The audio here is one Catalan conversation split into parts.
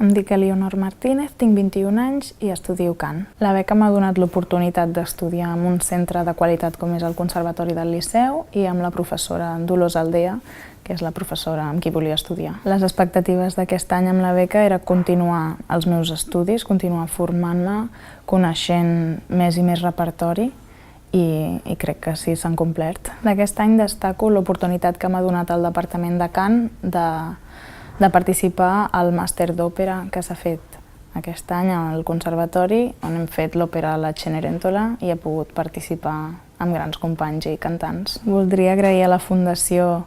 Em dic Elionor Martínez, tinc 21 anys i estudio cant. La beca m'ha donat l'oportunitat d'estudiar en un centre de qualitat com és el Conservatori del Liceu i amb la professora Dolors Aldea, que és la professora amb qui volia estudiar. Les expectatives d'aquest any amb la beca era continuar els meus estudis, continuar formant-me, coneixent més i més repertori i crec que sí s'han complert. D'aquest any destaco l'oportunitat que m'ha donat el Departament de Cant de participar al màster d'òpera que s'ha fet aquest any al Conservatori, on hem fet l'òpera La Cenerentola i he pogut participar amb grans companys i cantants. Voldria agrair a la Fundació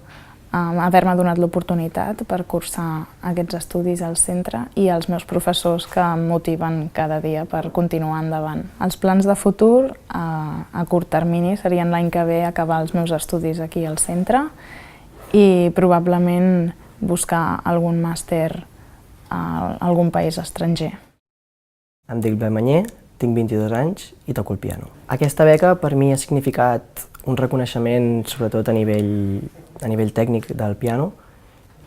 haver-me donat l'oportunitat per cursar aquests estudis al centre i als meus professors que em motiven cada dia per continuar endavant. Els plans de futur a curt termini serien l'any que ve acabar els meus estudis aquí al centre i probablement buscar algun màster a algun país estranger. Em dic Blai Mañé, tinc 22 anys i toco el piano. Aquesta beca per mi ha significat un reconeixement sobretot a nivell tècnic del piano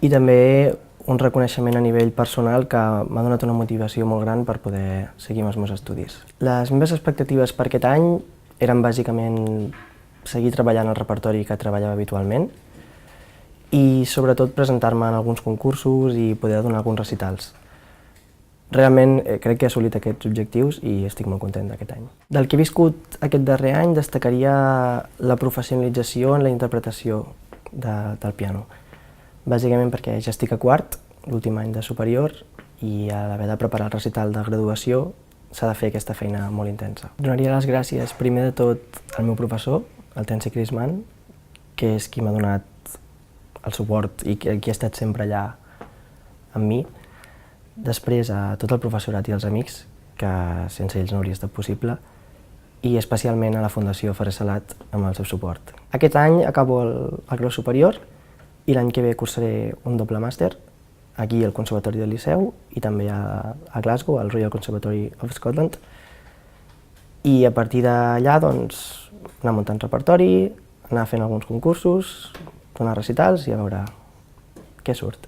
i també un reconeixement a nivell personal que m'ha donat una motivació molt gran per poder seguir amb els meus estudis. Les meves expectatives per aquest any eren bàsicament seguir treballant el repertori que treballava habitualment i sobretot presentar-me en alguns concursos i poder donar alguns recitals. Realment crec que he assolit aquests objectius i estic molt content d'aquest any. Del que he viscut aquest darrer any destacaria la professionalització en la interpretació del piano. Bàsicament perquè ja estic a quart, l'últim any de superior, i a l'haver de preparar el recital de graduació s'ha de fer aquesta feina molt intensa. Donaria les gràcies primer de tot al meu professor, el Tensi Crisman, que és qui m'ha donat el suport i qui ha estat sempre allà amb mi. Després a tot el professorat i els amics, que sense ells no hauria estat possible, i especialment a la Fundació Ferrer Salat amb el seu suport. Aquest any acabo el grau superior i l'any que ve cursaré un doble màster aquí al Conservatori del Liceu i també a Glasgow, al Royal Conservatory of Scotland. I a partir d'allà doncs, anar muntant repertori, anar fent alguns concursos, donar recitals i a veure què surt.